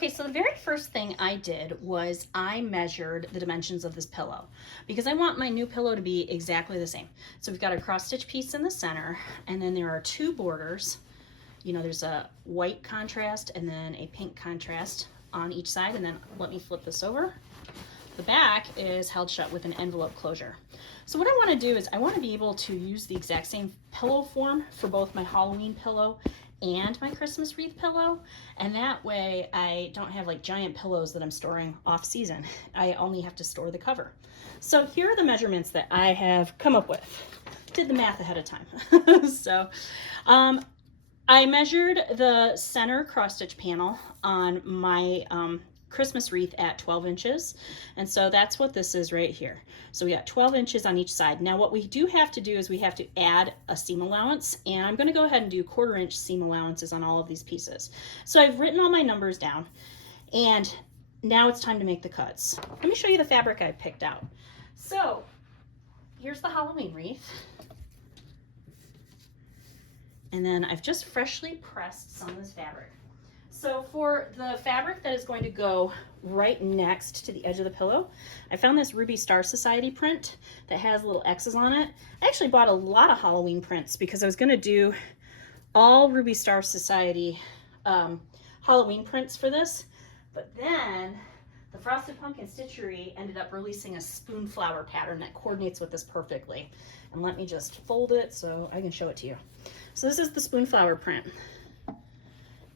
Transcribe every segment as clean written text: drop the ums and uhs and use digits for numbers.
Okay, so the very first thing I did was I measured the dimensions of this pillow because I want my new pillow to be exactly the same. So we've got a cross stitch piece in the center, and then there are two borders. You know, there's a white contrast and then a pink contrast on each side. And then let me flip this over. The back is held shut with an envelope closure. So what I want to do is I want to be able to use the exact same pillow form for both my Halloween pillow and my Christmas wreath pillow, and that way I don't have like giant pillows that I'm storing off season. I only have to store the cover. So here are the measurements that I have come up with. Did the math ahead of time. So I measured the center cross stitch panel on my Christmas wreath at 12 inches. And so that's what this is right here. So we got 12 inches on each side. Now what we do have to do is we have to add a seam allowance, and I'm going to go ahead and do 1/4 inch seam allowances on all of these pieces. So I've written all my numbers down, and now it's time to make the cuts. Let me show you the fabric I picked out. So here's the Halloween wreath. And then I've just freshly pressed some of this fabric. So for the fabric that is going to go right next to the edge of the pillow, I found this Ruby Star Society print that has little X's on it. I actually bought a lot of Halloween prints because I was going to do all Ruby Star Society Halloween prints for this. But then the Frosted Pumpkin Stitchery ended up releasing a spoon flower pattern that coordinates with this perfectly. And let me just fold it so I can show it to you. So this is the spoon flower print.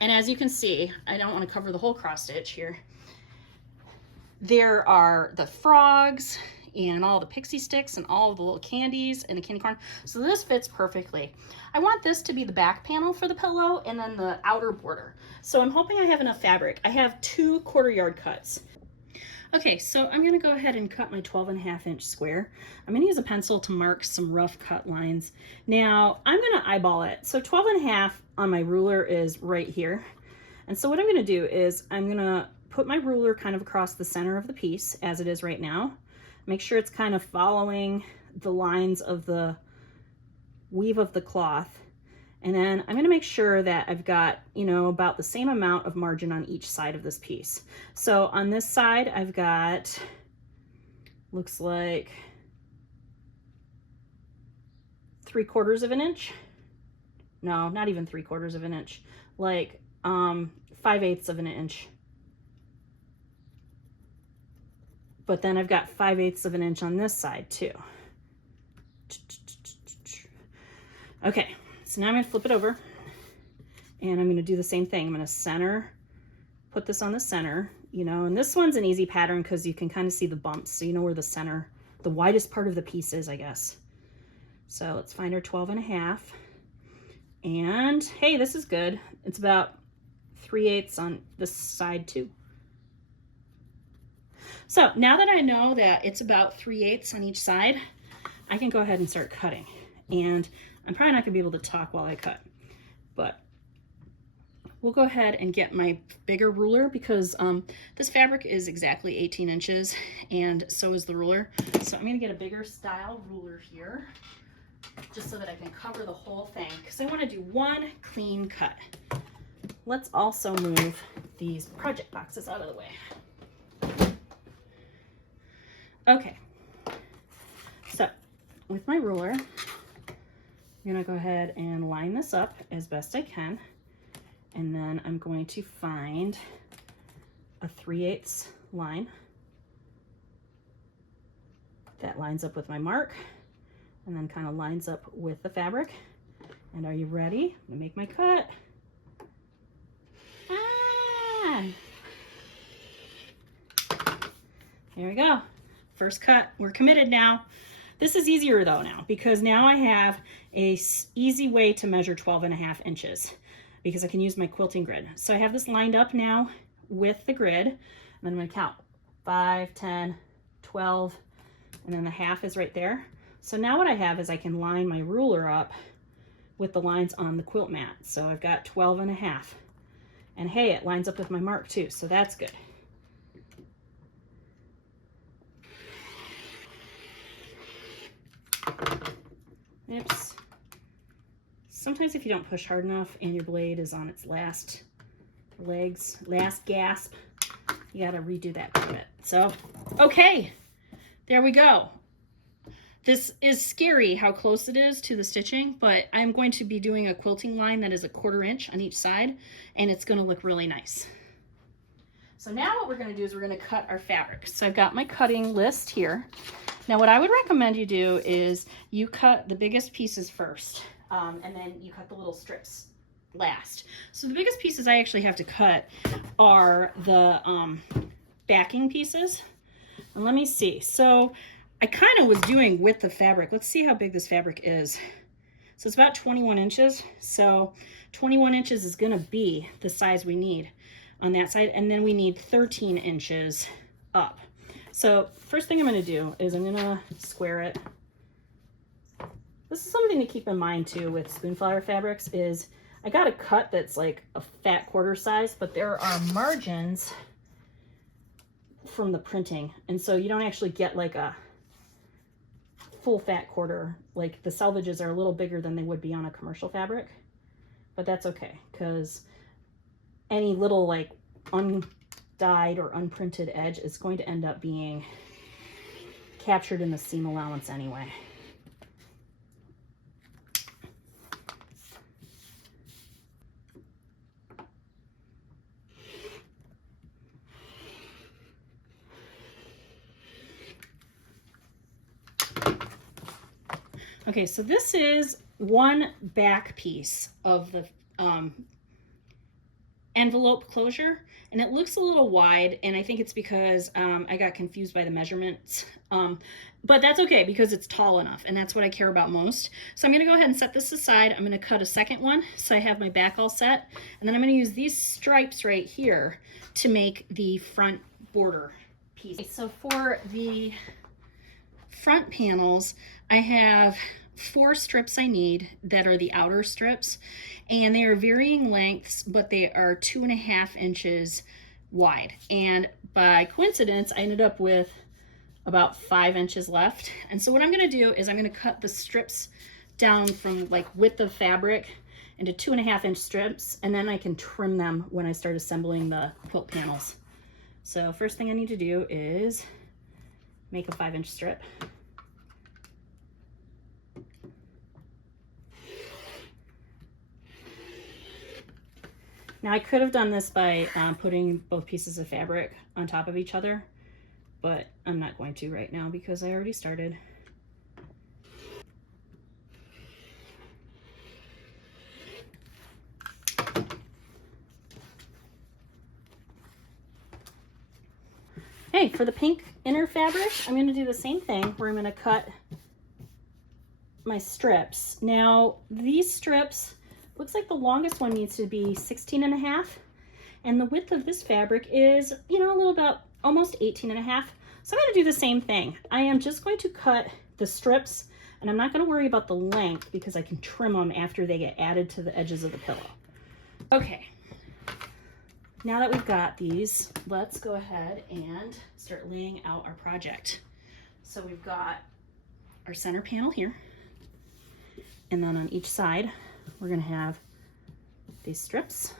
And as you can see, I don't want to cover the whole cross stitch here. There are the frogs and all the pixie sticks and all of the little candies and the candy corn. So this fits perfectly. I want this to be the back panel for the pillow and then the outer border. So I'm hoping I have enough fabric. I have 2 1/4 yard cuts. Okay, so I'm gonna go ahead and cut my 12.5 inch square. I'm gonna use a pencil to mark some rough cut lines. Now, I'm gonna eyeball it. So 12.5 on my ruler is right here. And so what I'm gonna do is I'm gonna put my ruler kind of across the center of the piece as it is right now. Make sure it's kind of following the lines of the weave of the cloth. And then I'm gonna make sure that I've got, you know, about the same amount of margin on each side of this piece. So on this side, I've got, looks like 3/4 of an inch. No, not even 3/4 of an inch, like 5/8 of an inch. But then I've got 5/8 of an inch on this side too. Okay. So now I'm going to flip it over, and I'm going to do the same thing. I'm going to center, put this on the center, you know, and this one's an easy pattern because you can kind of see the bumps, so you know where the center, the widest part of the piece is, I guess. So let's find our 12.5. And hey, this is good. It's about 3/8 on this side too. So now that I know that it's about 3/8 on each side, I can go ahead and start cutting. And I'm probably not gonna be able to talk while I cut, but we'll go ahead and get my bigger ruler because this fabric is exactly 18 inches and so is the ruler. So I'm gonna get a bigger style ruler here just so that I can cover the whole thing because I wanna do one clean cut. Let's also move these project boxes out of the way. Okay, so with my ruler, I'm gonna go ahead and line this up as best I can. And then I'm going to find a 3/8 line that lines up with my mark and then kind of lines up with the fabric. And are you ready? I'm gonna make my cut. There we go. First cut. We're committed now. This is easier though now because now I have a easy way to measure 12.5 inches because I can use my quilting grid. So I have this lined up now with the grid, and then I'm gonna count 5, 10, 12, and then the half is right there. So now what I have is I can line my ruler up with the lines on the quilt mat. So I've got 12.5. And hey, it lines up with my mark too, so that's good. Oops. Sometimes if you don't push hard enough and your blade is on its last legs, last gasp. You gotta redo that part of it. So, okay, there we go. This is scary how close it is to the stitching, but I'm going to be doing a quilting line that is 1/4 inch on each side, and it's gonna look really nice. So now what we're gonna do is we're gonna cut our fabric. So I've got my cutting list here. Now what I would recommend you do is you cut the biggest pieces first, and then you cut the little strips last. So the biggest pieces I actually have to cut are the backing pieces. And let me see. So I kind of was doing width of fabric. Let's see how big this fabric is. So it's about 21 inches. So 21 inches is gonna be the size we need on that side. And then we need 13 inches up. So first thing I'm gonna do is I'm gonna square it. This is something to keep in mind too with spoonflower fabrics is I got a cut that's like a fat quarter size, but there are margins from the printing. And so you don't actually get like a full fat quarter. Like the selvages are a little bigger than they would be on a commercial fabric, but that's okay because any little like undyed or unprinted edge is going to end up being captured in the seam allowance anyway. Okay, so this is one back piece of the envelope closure, and it looks a little wide, and I think it's because I got confused by the measurements, but that's okay because it's tall enough, and that's what I care about most. So I'm gonna go ahead and set this aside. I'm gonna cut a second one so I have my back all set, and then I'm gonna use these stripes right here to make the front border piece. Okay, so for the front panels, I have 4 strips I need that are the outer strips, and they are varying lengths, but they are 2.5 inches wide. And by coincidence, I ended up with about 5 inches left. And so what I'm gonna do is I'm gonna cut the strips down from like width of fabric into 2.5 inch strips, and then I can trim them when I start assembling the quilt panels. So first thing I need to do is make a 5 inch strip. Now I could have done this by putting both pieces of fabric on top of each other, but I'm not going to right now because I already started. Okay, for the pink inner fabric, I'm going to do the same thing where I'm going to cut my strips. Now these strips, looks like the longest one needs to be 16.5, and the width of this fabric is, you know, a little about almost 18.5. So I'm going to do the same thing. I am just going to cut the strips, and I'm not going to worry about the length because I can trim them after they get added to the edges of the pillow. Okay, now that we've got these, let's go ahead and start laying out our project. So we've got our center panel here, and then on each side, we're going to have these strips.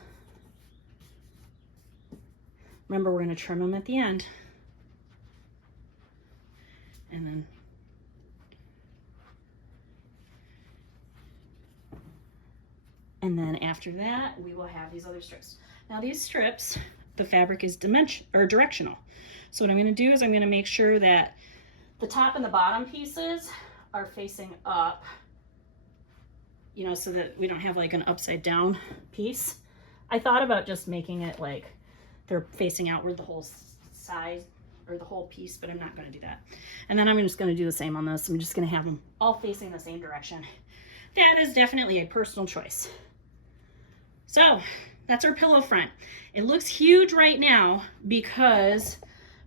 Remember, we're going to trim them at the end. And then after that, we will have these other strips. Now these strips, the fabric is directional. So what I'm going to do is I'm going to make sure that the top and the bottom pieces are facing up, you know, so that we don't have like an upside down piece. I thought about just making it like they're facing outward the whole side or the whole piece, but I'm not going to do that. And then I'm just going to do the same on this. I'm just going to have them all facing the same direction. That is definitely a personal choice. So that's our pillow front. It looks huge right now because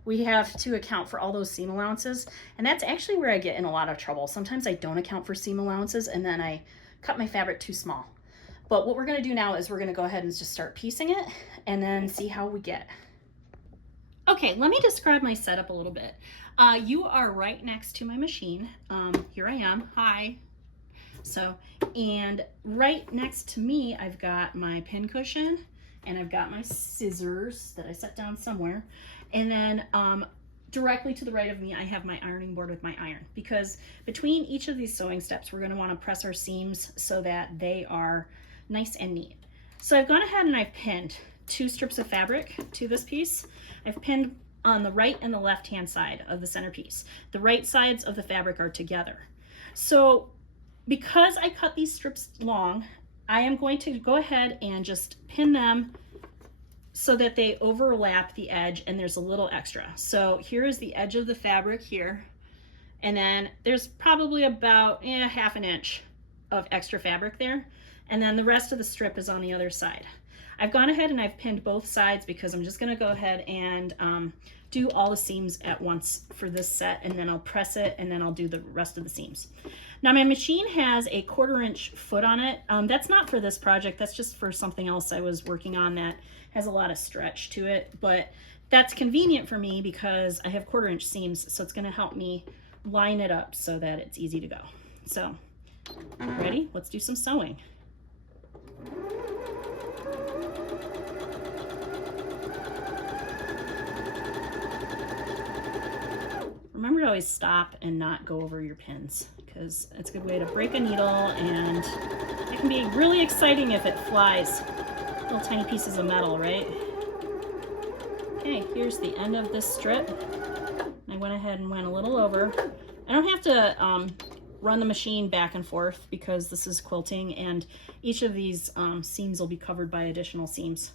we have to account for all those seam allowances, and that's actually where I get in a lot of trouble. Sometimes I don't account for seam allowances and then I cut my fabric too small. But what we're going to do now is we're going to go ahead and just start piecing it and then see how we get. Okay, let me describe my setup a little bit. You are right next to my machine. Here I am. Hi. So, and right next to me, I've got my pin cushion and I've got my scissors that I set down somewhere. And then directly to the right of me, I have my ironing board with my iron, because between each of these sewing steps, we're going to want to press our seams so that they are nice and neat. So I've gone ahead and I've pinned 2 strips of fabric to this piece. I've pinned on the right and the left hand side of the centerpiece. The right sides of the fabric are together. So because I cut these strips long, I am going to go ahead and just pin them so that they overlap the edge and there's a little extra. So here is the edge of the fabric here, and then there's probably about ½ an inch of extra fabric there, and then the rest of the strip is on the other side. I've gone ahead and I've pinned both sides because I'm just going to go ahead and do all the seams at once for this set, and then I'll press it and then I'll do the rest of the seams. Now my machine has a 1/4 inch foot on it. That's not for this project, that's just for something else I was working on that has a lot of stretch to it, but that's convenient for me because I have 1/4 inch seams, so it's going to help me line it up so that it's easy to go. So ready? Let's do some sewing. Remember to always stop and not go over your pins, because it's a good way to break a needle, and it can be really exciting if it flies. Little tiny pieces of metal, right? Okay, here's the end of this strip. I went ahead and went a little over. I don't have to run the machine back and forth because this is quilting, and each of these seams will be covered by additional seams.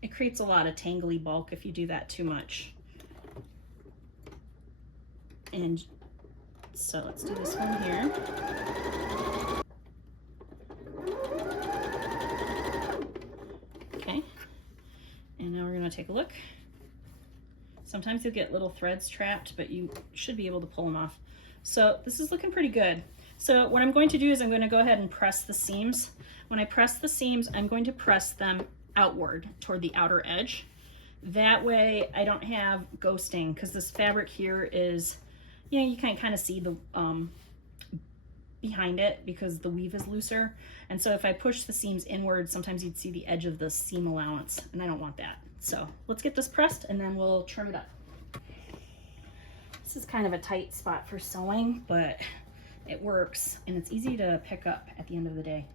It creates a lot of tangly bulk if you do that too much. And so let's do this one here. Okay, and now we're going to take a look. Sometimes you'll get little threads trapped, but you should be able to pull them off. So this is looking pretty good. So what I'm going to do is I'm going to go ahead and press the seams. When I press the seams, I'm going to press them outward toward the outer edge. That way I don't have ghosting, because this fabric here is, you know, you can kind of see the behind it because the weave is looser. And so if I push the seams inward, sometimes you'd see the edge of the seam allowance, and I don't want that. So let's get this pressed and then we'll trim it up. This is kind of a tight spot for sewing, but it works and it's easy to pick up at the end of the day.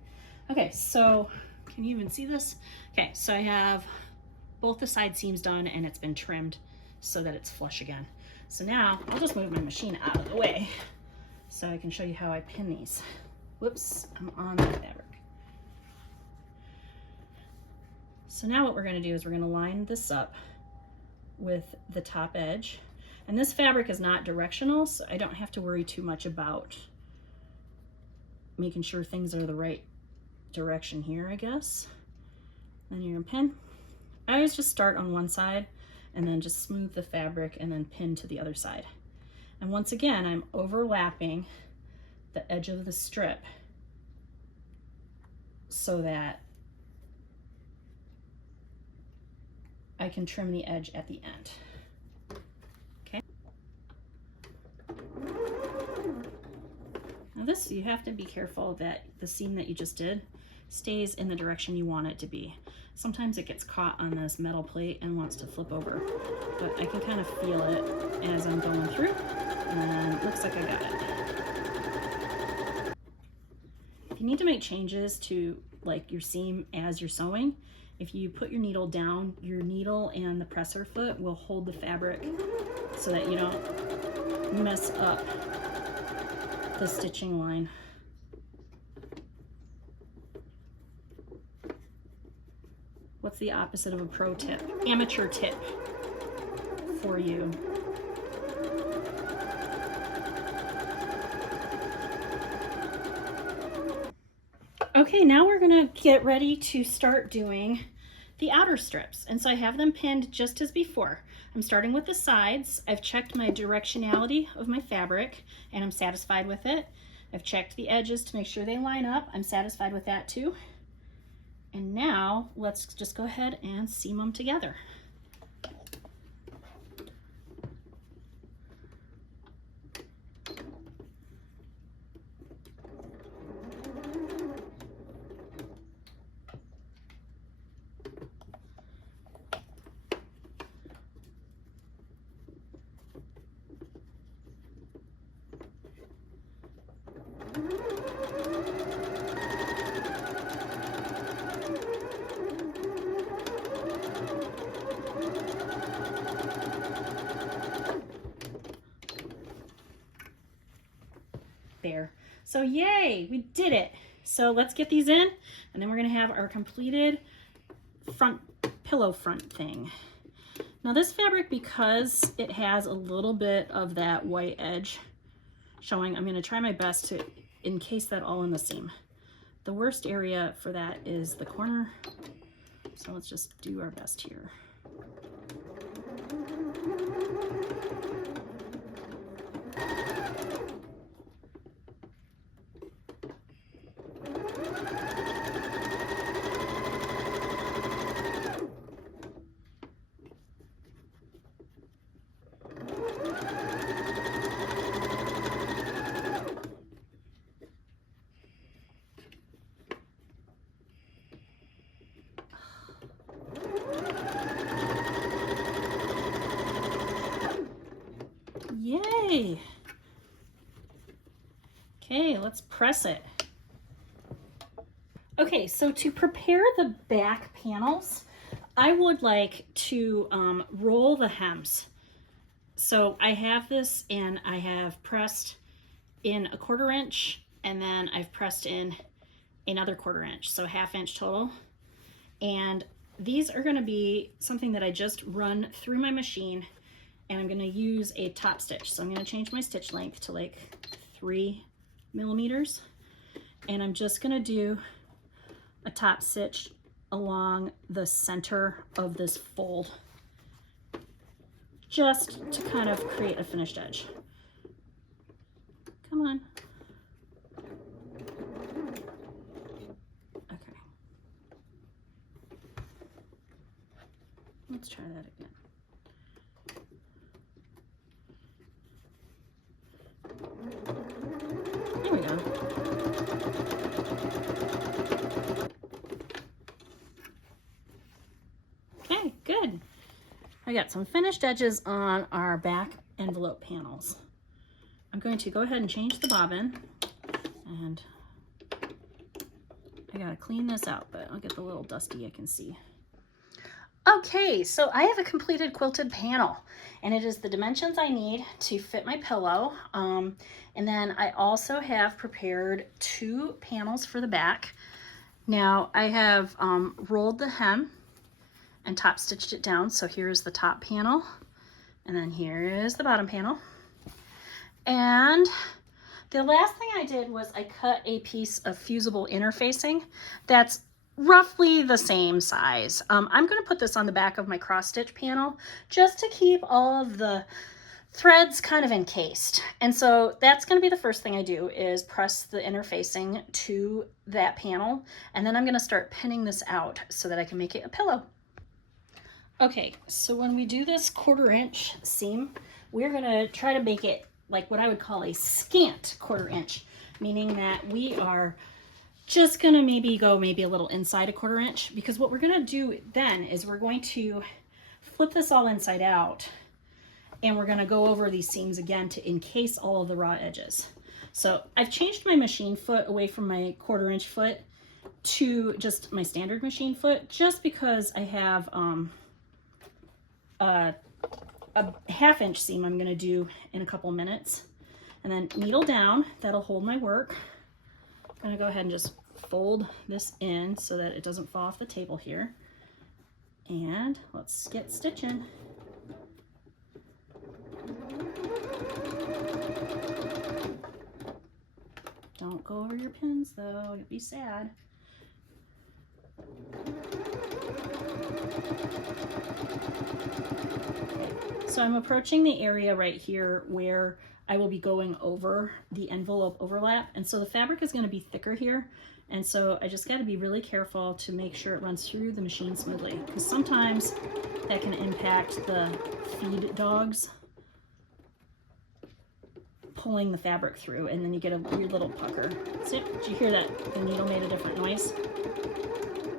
Okay, so can you even see this? Okay, so I have both the side seams done and it's been trimmed so that it's flush again. So now I'll just move my machine out of the way so I can show you how I pin these. Whoops, I'm on the fabric. So now what we're going to do is we're going to line this up with the top edge. And this fabric is not directional, so I don't have to worry too much about making sure things are the right direction here, I guess. Then you're going to pin. I always just start on one side and then just smooth the fabric and then pin to the other side. And once again, I'm overlapping the edge of the strip so that I can trim the edge at the end. Okay. Now this, you have to be careful that the seam that you just did stays in the direction you want it to be. Sometimes it gets caught on this metal plate and wants to flip over, but I can kind of feel it as I'm going through, and it looks like I got it. If you need to make changes to like your seam as you're sewing, if you put your needle down, your needle and the presser foot will hold the fabric so that you don't mess up the stitching line. What's the opposite of a pro tip? Amateur tip for you. Okay, now we're gonna get ready to start doing the outer strips. And so I have them pinned just as before. I'm starting with the sides. I've checked my directionality of my fabric and I'm satisfied with it. I've checked the edges to make sure they line up. I'm satisfied with that too. And now let's just go ahead and seam them together. there. So yay, we did it. So let's get these in, and then we're gonna have our completed front pillow front thing. Now this fabric, because it has a little bit of that white edge showing, I'm gonna try my best to encase that all in the seam. The worst area for that is the corner. So let's just do our best here. Yay! Okay, let's press it. Okay, so to prepare the back panels, I would like to roll the hems. So I have this, and I have pressed in a 1/4 inch, and then I've pressed in another 1/4 inch, so 1/2 inch total. And these are gonna be something that I just run through my machine, and I'm gonna use a top stitch. So I'm gonna change my stitch length to like 3 millimeters. And I'm just gonna do a top stitch along the center of this fold, just to kind of create a finished edge. Come on. Okay. Let's try that again. There we go. Okay, good. I got some finished edges on our back envelope panels. I'm going to go ahead and change the bobbin, and I gotta clean this out, but I'll get the little dusty I can see. Okay, so I have a completed quilted panel, and it is the dimensions I need to fit my pillow. And then I also have prepared 2 panels for the back. Now I have rolled the hem and top stitched it down. So here's the top panel, and then here is the bottom panel. And the last thing I did was I cut a piece of fusible interfacing that's roughly the same size. I'm going to put this on the back of my cross stitch panel just to keep all of the threads kind of encased. And so that's going to be the first thing I do, is press the interfacing to that panel, and then I'm going to start pinning this out so that I can make it a pillow. Okay, so when we do this 1/4 inch seam, we're going to try to make it like what I would call a scant 1/4 inch, meaning that we are just gonna go maybe a little inside a 1/4 inch, because what we're gonna do then is we're going to flip this all inside out, and we're gonna go over these seams again to encase all of the raw edges. So I've changed my machine foot away from my 1/4 inch foot to just my standard machine foot, just because I have a 1/2 inch seam I'm gonna do in a couple minutes. And then needle down, that'll hold my work. I'm gonna go ahead and just fold this in so that it doesn't fall off the table here. And let's get stitching. Don't go over your pins though, you'd be sad. Okay, so I'm approaching the area right here where I will be going over the envelope overlap, and so the fabric is going to be thicker here, and so I just got to be really careful to make sure it runs through the machine smoothly, because sometimes that can impact the feed dogs pulling the fabric through, and then you get a weird little pucker. See, did you hear that the needle made a different noise?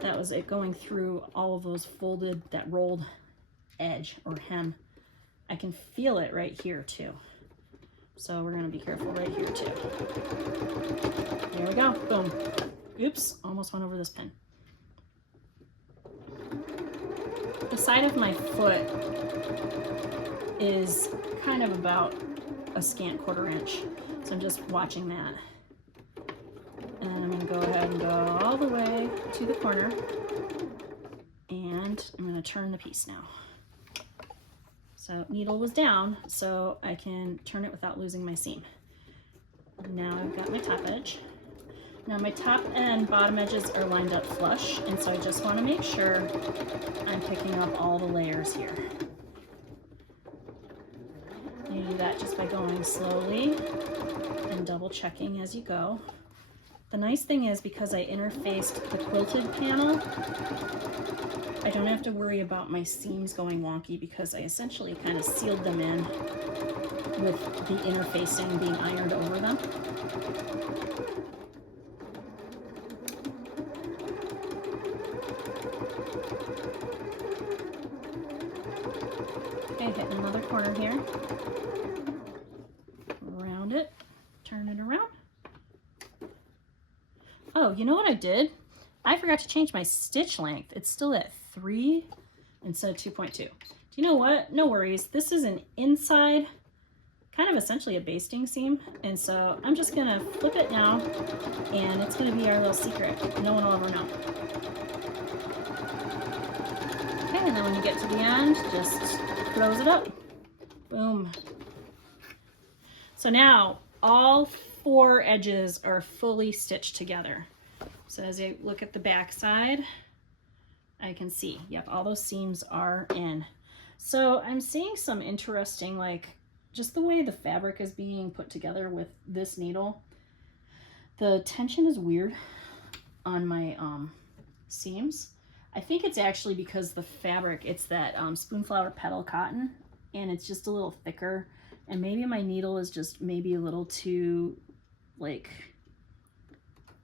That was it going through all of those folded, that rolled edge or hem. I can feel it right here too. So we're gonna be careful right here too. There we go, boom. Oops, almost went over this pin. The side of my foot is kind of about a scant 1/4 inch. So I'm just watching that. And I'm going to go ahead and go all the way to the corner. And I'm going to turn the piece now. So needle was down, so I can turn it without losing my seam. Now I've got my top edge. Now my top and bottom edges are lined up flush, and so I just want to make sure I'm picking up all the layers here. You do that just by going slowly and double checking as you go. The nice thing is, because I interfaced the quilted panel, I don't have to worry about my seams going wonky because I essentially kind of sealed them in with the interfacing being ironed over them. Okay, hitting another corner here. Round it, turn it around. Oh, you know what I did? I forgot to change my stitch length. It's still at 3 instead of 2.2. Do you know what? No worries. This is an inside, kind of essentially a basting seam. And so I'm just gonna flip it now, and it's gonna be our little secret. No one will ever know. Okay, and then when you get to the end, just close it up. Boom. So now all 4 edges are fully stitched together. So as I look at the back side, I can see, yep, all those seams are in. So I'm seeing some interesting, like, just the way the fabric is being put together with this needle. The tension is weird on my seams. I think it's actually because the fabric, it's that spoonflower petal cotton, and it's just a little thicker. And maybe my needle is just maybe a little too, like,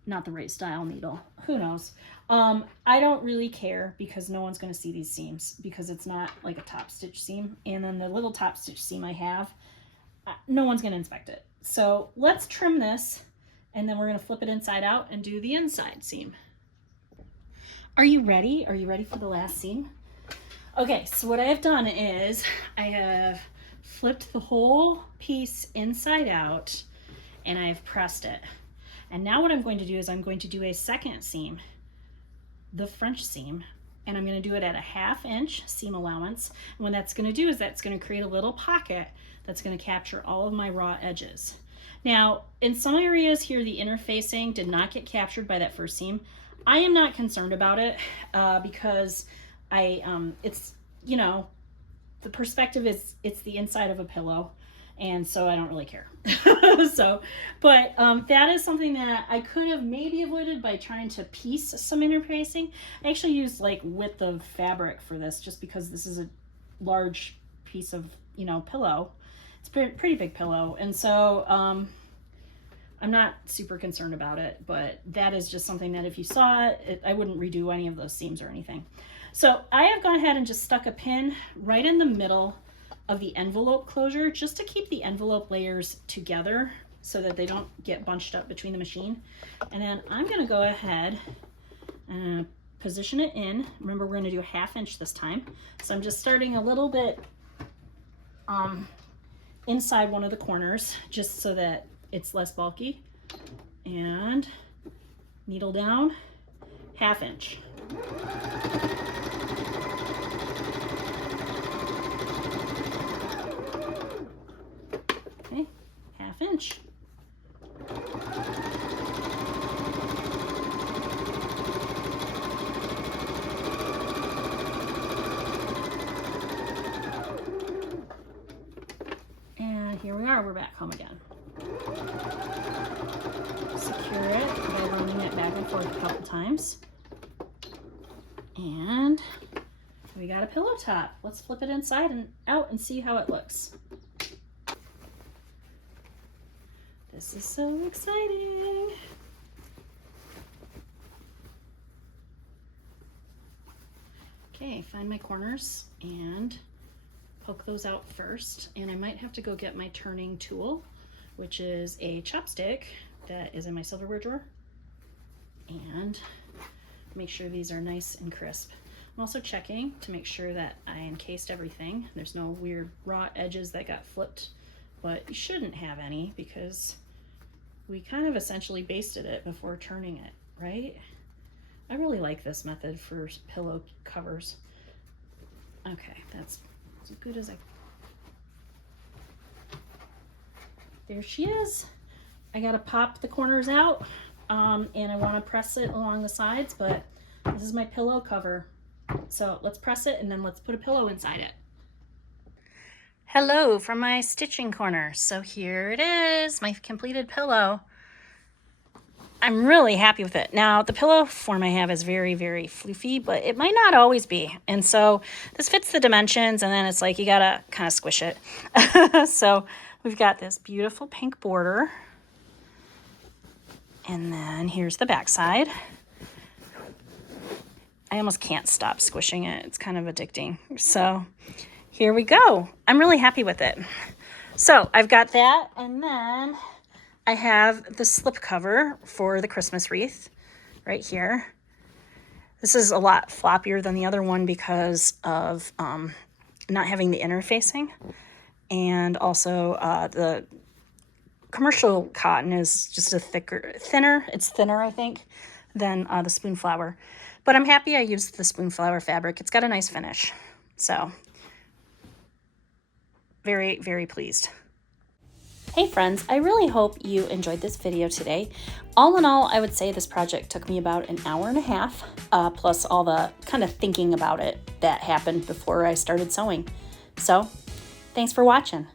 not the right style needle. Who knows? I don't really care because no one's going to see these seams because it's not like a top stitch seam. And then the little top stitch seam I have, no one's going to inspect it. So let's trim this, and then we're going to flip it inside out and do the inside seam. Are you ready? Are you ready for the last seam? Okay, so what I have done is I have flipped the whole piece inside out, and I've pressed it. And now what I'm going to do is I'm going to do a second seam, the French seam, and I'm going to do it at a 1/2 inch seam allowance. And what that's going to do is that's going to create a little pocket that's going to capture all of my raw edges. Now, in some areas here, the interfacing did not get captured by that first seam. I am not concerned about it because it's, you know, the perspective is it's the inside of a pillow, and so I don't really care. But that is something that I could have maybe avoided by trying to piece some interfacing. I actually used like width of fabric for this just because this is a large piece of, you know, pillow. It's a pretty big pillow, and so I'm not super concerned about it, but that is just something that if you saw it, I wouldn't redo any of those seams or anything. So I have gone ahead and just stuck a pin right in the middle of the envelope closure just to keep the envelope layers together so that they don't get bunched up between the machine. And then I'm going to go ahead and position it in. Remember, we're going to do a 1/2 inch this time. So I'm just starting a little bit inside one of the corners just so that it's less bulky, and needle down, 1/2 inch. Okay, 1/2 inch. And here we are, we're back home again. Secure it by running it back and forth a couple times. And we got a pillow top. Let's flip it inside and out and see how it looks. This is so exciting. Okay, find my corners and poke those out first. And I might have to go get my turning tool, which is a chopstick that is in my silverware drawer, and make sure these are nice and crisp. I'm also checking to make sure that I encased everything. There's no weird raw edges that got flipped but you shouldn't have any because we kind of essentially basted it before turning it, right? I really like this method for pillow covers. Okay, that's as good as I... There she is. I gotta pop the corners out, and I wanna press it along the sides, but this is my pillow cover. So let's press it and then let's put a pillow inside it. Hello from my stitching corner. So here it is, my completed pillow. I'm really happy with it. Now, the pillow form I have is very, very floofy, but it might not always be. And so this fits the dimensions, and then it's like you gotta kind of squish it. So we've got this beautiful pink border. And then here's the back side. I almost can't stop squishing it. It's kind of addicting. So here we go. I'm really happy with it. So I've got that, and then I have the slip cover for the Christmas wreath right here. This is a lot floppier than the other one because of not having the interfacing. And also the commercial cotton is just thinner, I think, than the spoonflower. But I'm happy I used the spoonflower fabric. It's got a nice finish. So very, very pleased. Hey friends, I really hope you enjoyed this video today. All in all, I would say this project took me about an hour and a half, plus all the kind of thinking about it that happened before I started sewing. So, thanks for watching.